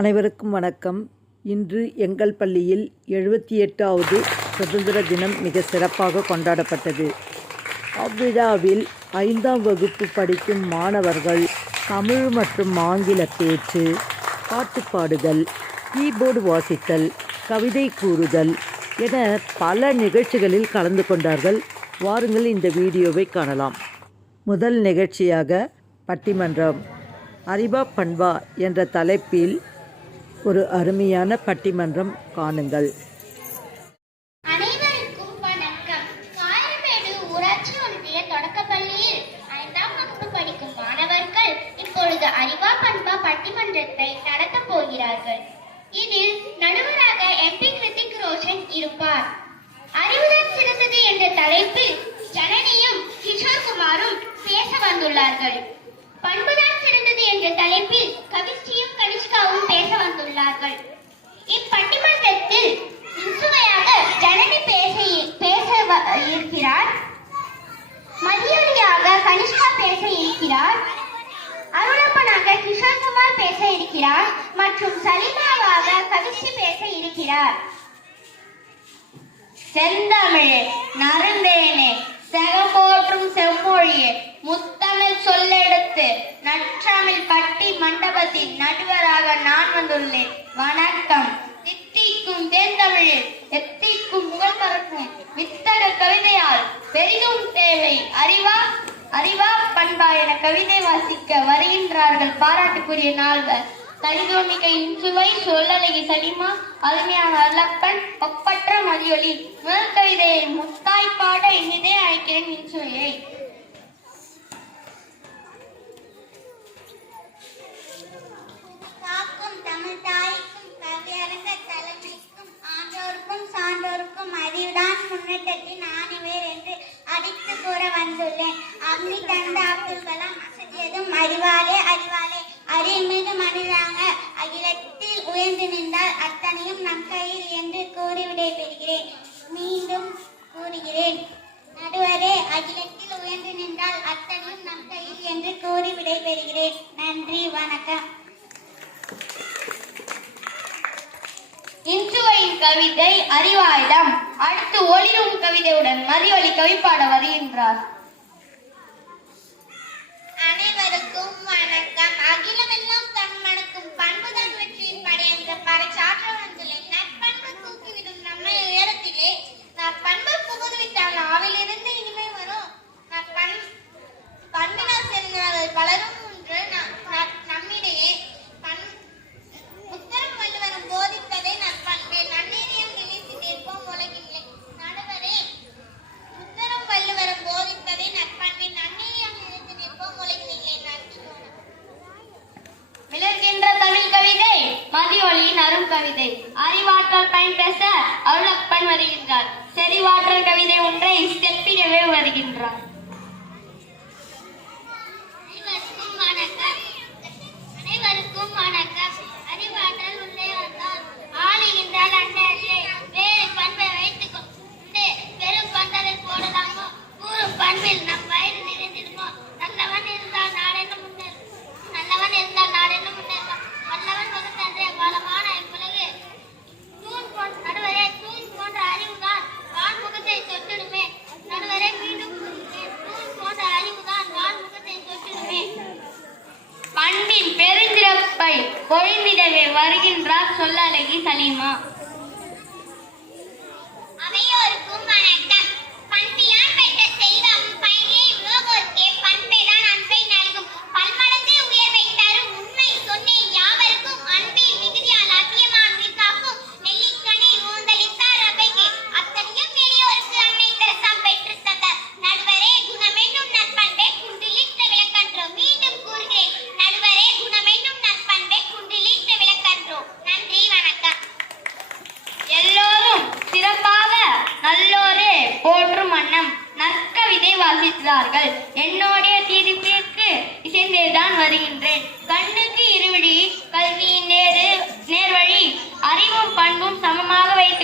அனைவருக்கும் வணக்கம். இன்று எங்கள் பள்ளியில் எழுபத்தி எட்டாவது சுதந்திர தினம் மிக சிறப்பாக கொண்டாடப்பட்டது. அவ்விழாவில் ஐந்தாம் வகுப்பு படிக்கும் மாணவர்கள் தமிழ் மற்றும் ஆங்கில பேச்சு பாட்டுப்பாடுதல் கீபோர்டு வாசித்தல் கவிதை கூறுதல் என பல நிகழ்ச்சிகளில் கலந்து கொண்டார்கள். வாருங்கள் இந்த வீடியோவை காணலாம். முதல் நிகழ்ச்சியாக பட்டிமன்றம் அறிவா பண்பா என்ற தலைப்பில் ஒரு அருமையான பட்டிமன்றம் காணுங்கள். அனைவருக்கும் வணக்கம். ஊராட்சி தொடக்கப்பள்ளியில் ஐந்தாம் படிக்கும் மாணவர்கள் இப்பொழுது பட்டிமன்றத்தை நடத்தப் போகிறார்கள். இதில் நடுவராக எம்பி கிருத்திக் ரோஷன் இருப்பார். அறிவுதான் சிறந்தது என்ற தலைப்பில் ஜனனியும் கிஷோர் குமாரும் பேச வந்துள்ளார்கள். பண்புதான் சிறந்தது என்ற தலைப்பில் கவிஸ்ரீயும் கனிஷ்காவும் பேச வந்துள்ளார்கள். இப்பட்டிமன்றத்தில் சுவையாக ஜனனி பேச பேச வ- இருக்கிறார். மதியொலியாக கனிஷ்கா பேச இருக்கிறார். அருளப்பனாக கிஷோர்குமார் பேச இருக்கிறார். மற்றும் சலிமாவாக கவிஸ்ரீ பேச இருக்கிறார். செந்தமிழே நறுந்தேனே செகம்போற்றும் செம்மொழியே முத்தமிழ் சொல்லெடுத்து நற்றமிழ் பட்டி மண்டபத்தின் நடுவராக நான் வந்துள்ளேன். வணக்கம். தித்திக்கும் தேந்தமிழில் எத்திக்கும் புகழ் பரப்பும் வித்தக கவிதையால் பெரிதும் தேவை. அறிவா அறிவா பண்பா என கவிதை வாசிக்க வருகின்றார்கள் பாராட்டுக்குரிய நாள்கள் தனிதோமிக்க இன்சுவை சொல்லலகி சலிமா அருமையான அல்லப்பன் ஒப்பற்ற மதியொலி. முதல் கவிதையை முத்தாய் பாட இனிதே அழைக்கிறேன் இன்சுவையை. தமிழ் தாய்க்கும் கவியரங்க தலைமைக்கும் ஆண்டோருக்கும் சான்றோருக்கும் அறிவுதான் முன்னேற்றத்தின் ஆணிவேர் என்று அடித்து கூற வந்துள்ளேன். அக்னி தந்த அப்துல் கலாம் அசதியதும் அறிவாலே அறிவாலே. அறிவின் மீது மனிதாக அகிலத்தில் உயர்ந்து நின்றால் அத்தனையும் நம் கையில் என்று கூறி விடைபெறுகிறேன் மீண்டும் கூறுகிறேன். நடுவரே அகிலத்தில் உயர்ந்து நின்றால் அத்தனையும் நம் கையில் என்று கூறி விடைபெறுகிறேன் நன்றி வணக்கம். இன்சுவையின் கவிதை அறிவாயுதம் அடுத்து ஒளிரும் கவிதையுடன் மதிவழி கவிப்பாட வருகின்றார். அனைவருக்கும் வணக்கம். அகிலமெல்லாம் தன் மணக்கும் பண்புதான் வெற்றியின் படை என்ற பறைச்சாற்ற வந்துள்ளேன் நற்பண்பு தூக்கிவிடும் நம்மை உயரத்திலே. நற்பண்பு புகுந்துவிட்டால் நாவிலிருந்து இனிமை வரும். நற்பண் பண்பினால் சேர்ந்தவர்கள் பலரும் ஒன்று. நம்மிடையே கூறும் நம் வயிறு நிறைந்திடுமோ? நல்லவன் இருந்தால் நாடென்ன முன்னேறும்? நல்லவன் இருந்தால் நாடென்ன முன்னேறும்? வல்லவன் வகுத்தன்றே வளமான இவ்வுலகு. தூண் போன்ற நடுவரே தூண் போன்ற அறிவுதான் வான்முகத்தை தொட்டிடுமே. நடுவரே மீண்டும் தூண் போன்ற அறிவுதான் வான்முகத்தை தொட்டிடுமே. பண்பின் பெருந்திறப்பை பொழிந்திடவே வருகின்றார் சொல்லழகி சலீமா.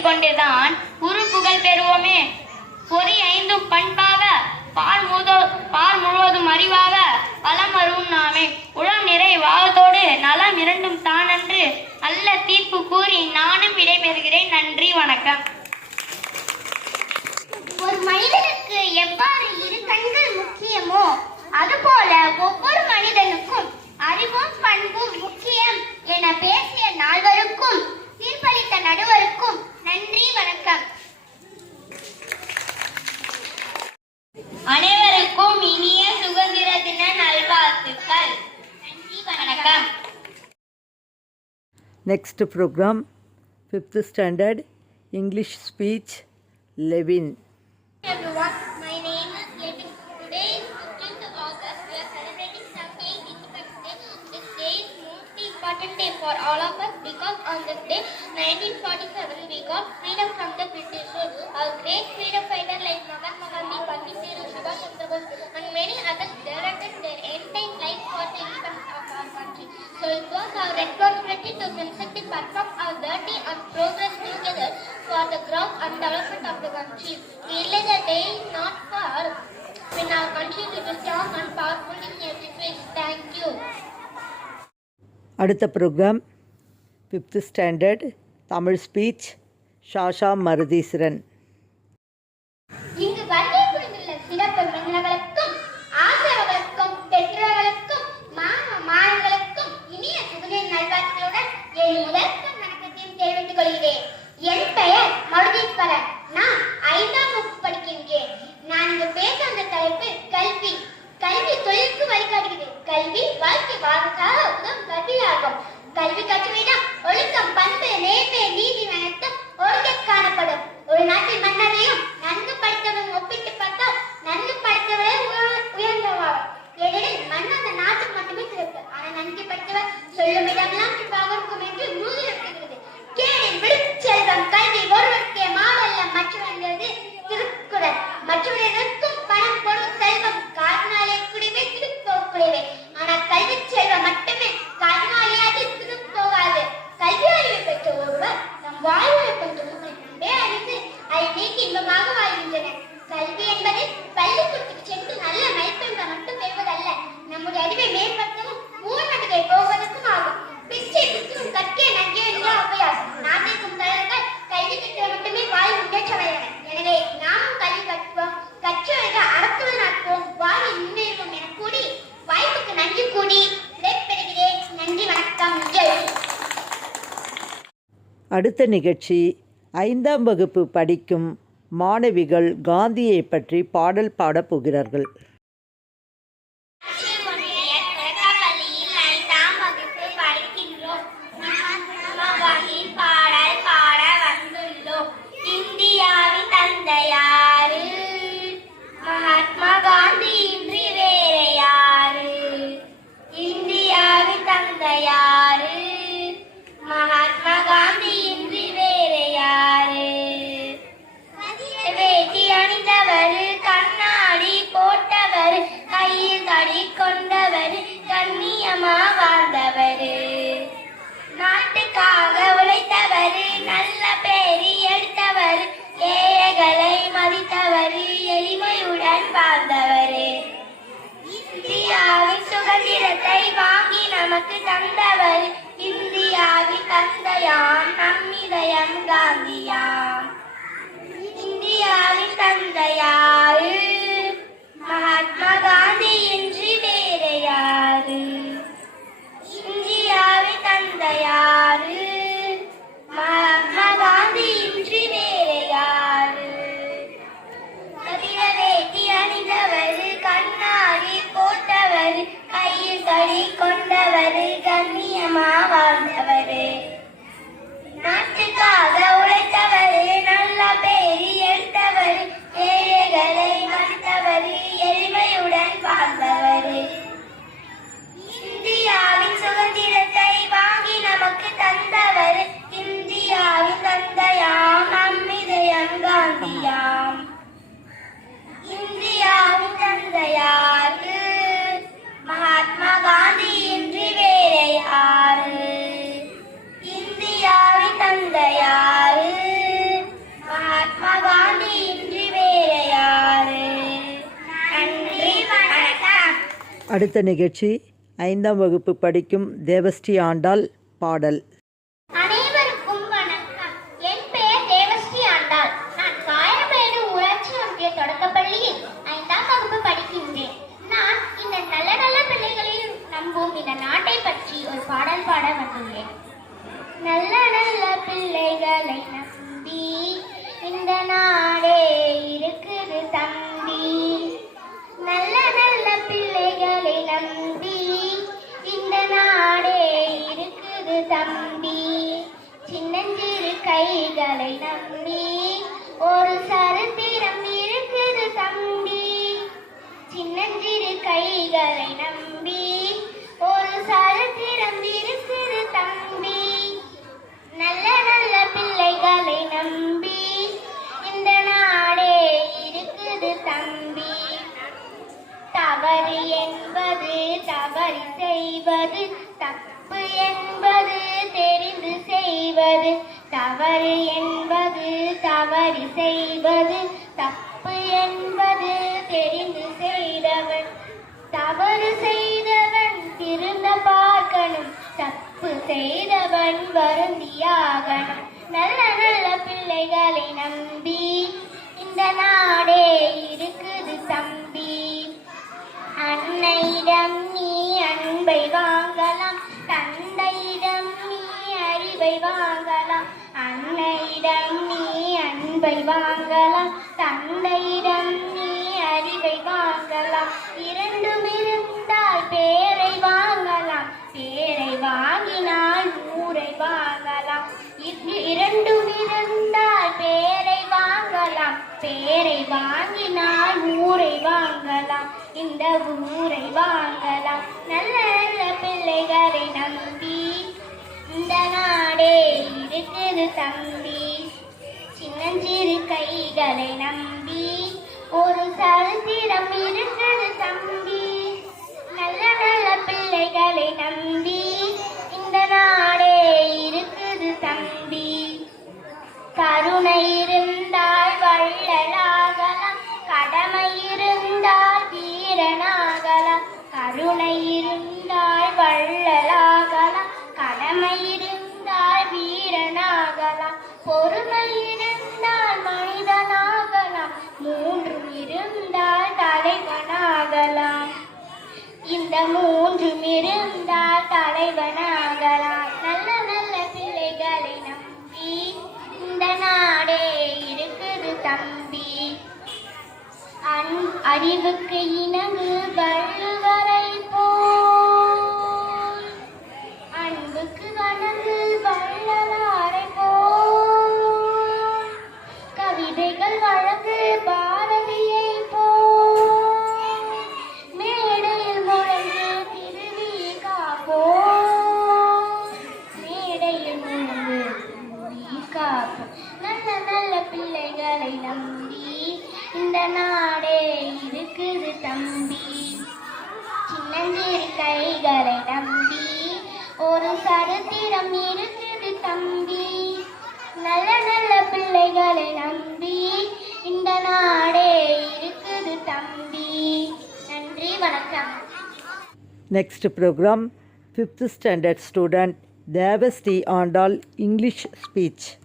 கொண்டுதான் உரு புகழ் பெறுவோமே. பொறி ஐந்தும் பண்பாக பால் முத பால் முழுவதும் அறிவாக பலம் அருவும் நாமே. உளம் நிறை வாகத்தோடு நலம் இரண்டும் தானன்று நல்ல தீர்ப்பு கூறி நானும் விடைபெறுகிறேன். நன்றி வணக்கம். ஒரு மனிதனுக்கு எவ்வாறு இரு கண்கள் முக்கியமோ அதுபோல ஒவ்வொரு மனிதனுக்கும் அறிவும் பண்பும் முக்கியம் என பேசிய நால்வருக்கும் தீர்ப்பளித்த நடுவருக்கும் நன்றி வணக்கம். அனைவருக்கும் இனிய சுதந்திர தின நல்வாழ்த்துக்கள். நன்றி வணக்கம். Next program fifth standard English speech Levin make freedom fighter like Mahatma Gandhi, Pandit Nehru, Subhash Chandra Bose, and many others directed their entire life for the independence of our country. So it was our responsibility to consistently perform our duty and progress together for the growth and development of the country. Really, the day is not far when our country will be strong and powerful in every way. Thank you. அடுத்த program fifth standard Tamil speech Shasha Marutheeswaran இங்கு வருகை புரிந்துள்ள சிறப்பு விருந்தினர்களுக்கும் ஆசிரியர்களுக்கும் பெற்றோர்களுக்கும் மாணவ மாணவர்களுக்கும் இனிய சுகநிலை நல்வாழ்த்துக்களுடன் என் முதற்கும் வணக்கத்தையும் தெரிவித்துக் கொள்கிறேன் என் பெயர் மருதீஸ்வரன் நான் ஐந்தாம் வகுப்பு படிக்கின்றேன் நான் பேச அந்த தலைப்பு கல்வி. கல்வி தொழிலுக்கு வழிகாட்டுகிறது. கல்வி வாழ்க்கை வாழ்க்கைக்காக உதவும் கல்வியாகும். கல்வி கற்றுவிடம் ஒழுக்கம் பண்பு நேர்மை நீதி அனைத்தும் ஒழுங்க காணப்படும். ஒரு நாட்டின் மன்னரையும் நன்கு படித்தவன் ஒப்பிட்டு பார்த்தால் நன்கு படித்தவரே உயர்ந்தவாகும் ஏனெனில் மண் அந்த நாட்டுக்கு மட்டுமே சிறப்பு. ஆனால் நன்கு படித்தவர் சொல்லும் இடமெல்லாம் சிறப்பாக இருக்கும் என்று நூறு இருக்கிறது கேடில் விழுச்செல்வம் கல்வி ஒருவருக்கே மாடல்ல மற்றவர்களது திருக்குறள் மற்றவர்களுக்கும் பணம் பொருள் செல்வம் காரணாலே குடிவே திருப்போக்குடிவே ஆனால் கல்வி செல்வம் மட்டுமே காரணாலே அது திருப்போகாது கல்வி அறிவை பெற்ற ஒருவர் நம் வாழ்வை பெற்ற முன்னே அறிந்து அதை நீக்கி இன்பமாக வாழ்கின்றனர் கல்வி என்பது பள்ளிக்கூடத்துக்கு சென்று நல்ல மதிப்பெண்கள் மட்டும் பெறுவதல்ல நம்முடைய அறிவை மேம்படுத்தவும் ஊர்நடுகை போவதற்கும் ஆகும் பிச்சை புத்தகம் கற்கே நன்றே என்று ஔவையார் நாட்டிற்கும் தலைவர்கள் கல்வி கற்ற மட்டுமே வாழ் முன்னேற்றமடைவர் எனவே நாமும் கல்வி கற்போம் கற்றவர்கள் அறத்துடன் ஆக்குவோம் வாழ்வில் முன்னேறுவோம் என கூறி வாய்ப்புக்கு நன்றி கூடி விடைபெறுகிறேன் நன்றி வணக்கம் ஜெய் அடுத்த நிகழ்ச்சி ஐந்தாம் வகுப்பு படிக்கும் மாணவிகள் காந்தியை பற்றி பாடல் பாடப் போகிறார்கள். கண்ணியமா வாழ்ந்தவர் நாட்டுக்காக உழைத்தவர் நல்ல பேரி எடுத்தவர் ஏழைகளை மதித்தவர் எளிமையுடன் வாழ்ந்தவர். இந்தியாவின் சுதந்திரத்தை வாங்கி நமக்கு தந்தவர் இந்தியாவின் தந்தையாம் நம்மிதயம் காந்தியாம். இந்தியாவின் தந்தையாரு மகாத்மா காந்தி இன்றி வேற யாரு? இந்தியாவின் அடுத்த நிகழ்ச்சி ஐந்தாம் வகுப்பு படிக்கும் தேவஸ்ரீ ஆண்டாள் பாடல். அனைவருக்கும் வணக்கம். என் பெயர் தேவஸ்ரீ ஆண்டாள். நான் காயமேடு ஊராட்சி ஒன்றிய தொடக்கப்பள்ளியில் ஐந்தாம் வகுப்பு படிக்கின்றேன். நான் இந்த நல்ல நல்ல பிள்ளைகளையும் நம்பும் இந்த நாட்டை பற்றி ஒரு பாடல் பாட வந்துள்ளேன். நல்ல நல்ல பிள்ளைகளை நம்பி இந்த நாள் கைகளை நம்பி ஒரு சரித்திரம் இருக்குது தம்பி. சின்னஞ்சிறு கைகளை நம்பி ஒரு சரித்திரம் இருக்குது தம்பி. நல்ல நல்ல பிள்ளைகளை நம்பி இந்த நாடே இருக்குது தம்பி. தவறு என்பது தவறு செய்வது தப்பு என்பது தெரிந்து செய்வது தவறு என்பது தவறு செய்வது தப்பு என்பது தெரிந்து செய்தவன். தவறு செய்தவன் திருந்த பார்க்கணும் தப்பு செய்தவன் வருந்தியாகணும். நல்ல நல்ல பிள்ளைகளை நம்பி இந்த நாடே இருக்குது தம்பி. அன்னையிடம் அன்னையிடம் நீ அன்பை வாங்கலாம். தந்தையிடம் நீ அறிவை வாங்கலாம். இரண்டும் இருந்தால் பேரை வாங்கலாம். பேரை வாங்கினால் ஊரை வாங்கலாம். இரண்டும் இருந்தால் பேரை வாங்கலாம். பேரை வாங்கினால் ஊரை வாங்கலாம். இந்த ஊரை வாங்கலாம். நல்ல நல்ல பிள்ளைகளை நம்பி இந்த நாடே இருக்குது தம்பி. சின்னஞ்சிறு கைகளை நம்பி ஒரு சரித்திரம் இருக்குது தம்பி. நல்ல நல்ல பிள்ளைகளை நம்பி இந்த நாடே இருக்குது தம்பி. கருணை இருந்தால் வள்ளலாகலாம் கடமை இருந்தால் வீரனாகலாம். கருணை இருந்தால் கடமை இருந்தால் வீரனாகலாம். பொறுமை இருந்தால் மனிதனாகலாம். மூன்றும் இருந்தால் தலைவனாகலாம். இந்த மூன்றும் இருந்தால் தலைவனாகலாம். நல்ல நல்ல பிள்ளைகளை நம்பி இந்த நாடே இருக்குது தம்பி. அன் அறிவுக்கு இணங்கு வள்ளுவரை Next program, fifth standard student Devasti Andal English Speech.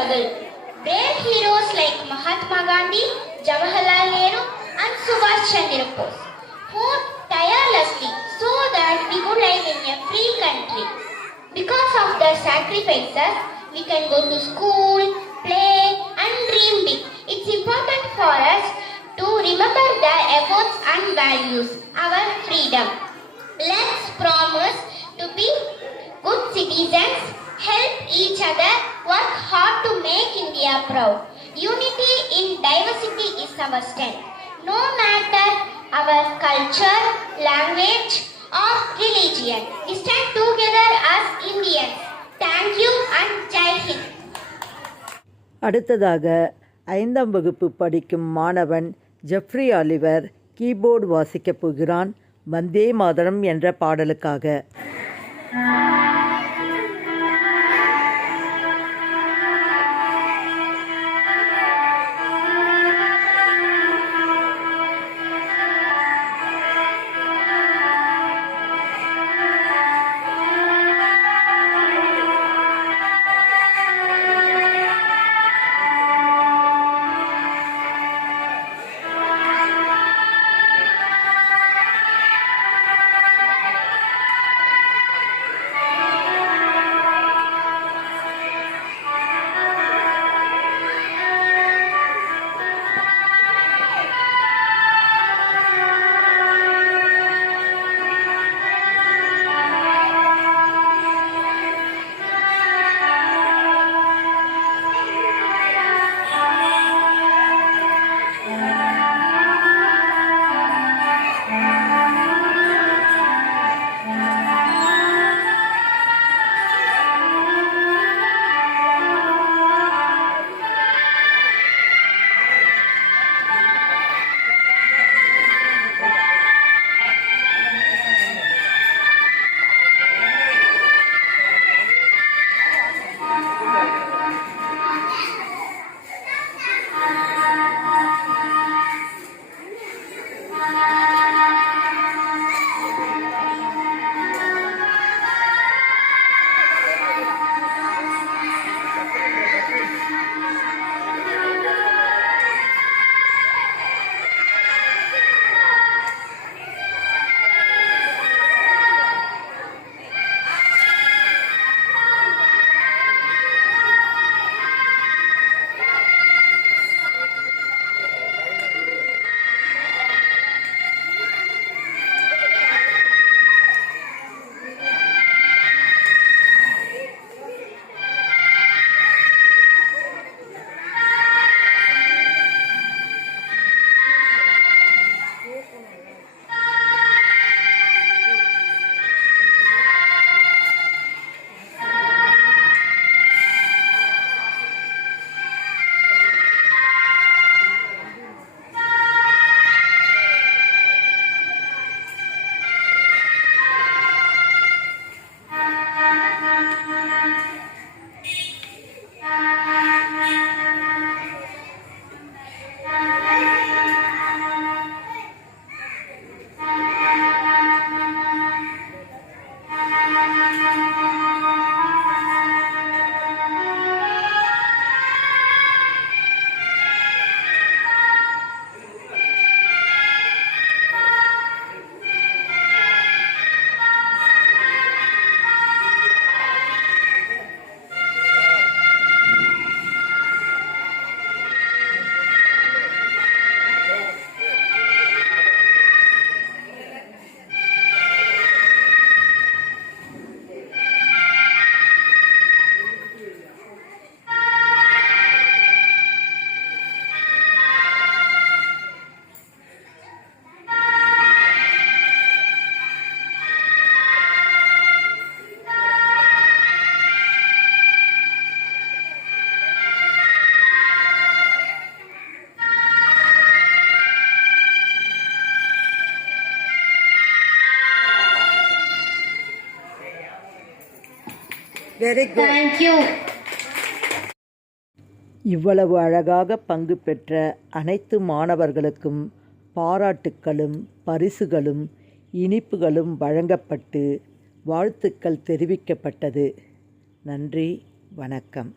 Struggle. Brave heroes like Mahatma Gandhi, Jawaharlal Nehru, and Subhash Chandra Bose fought tirelessly so that we could live in a free country. Because of their sacrifices, we can go to school, play, and dream big. It's important for us to remember their efforts and values, our freedom. Let's promise to be good citizens, help each other, work hard to make India proud. Unity in diversity is our strength. No matter our culture, language, or religion, we stand together as Indians. Thank you and Jai Hind. அடுத்ததாக ஐந்தாம் வகுப்பு படிக்கும் மாணவன் Jeffrey Oliver keyboard வாசிக்கப் போகிறான் வந்தே மாதரம் என்ற பாடலுக்காக very good thank you இவ்வளவு அழகாக பங்கு பெற்ற அனைத்து மாணவர்களுக்கும் பாராட்டுக்களும் பரிசுகளும் இனிப்புகளும் வழங்கப்பட்டு வாழ்த்துக்கள் தெரிவிக்கப்பட்டது. நன்றி வணக்கம்.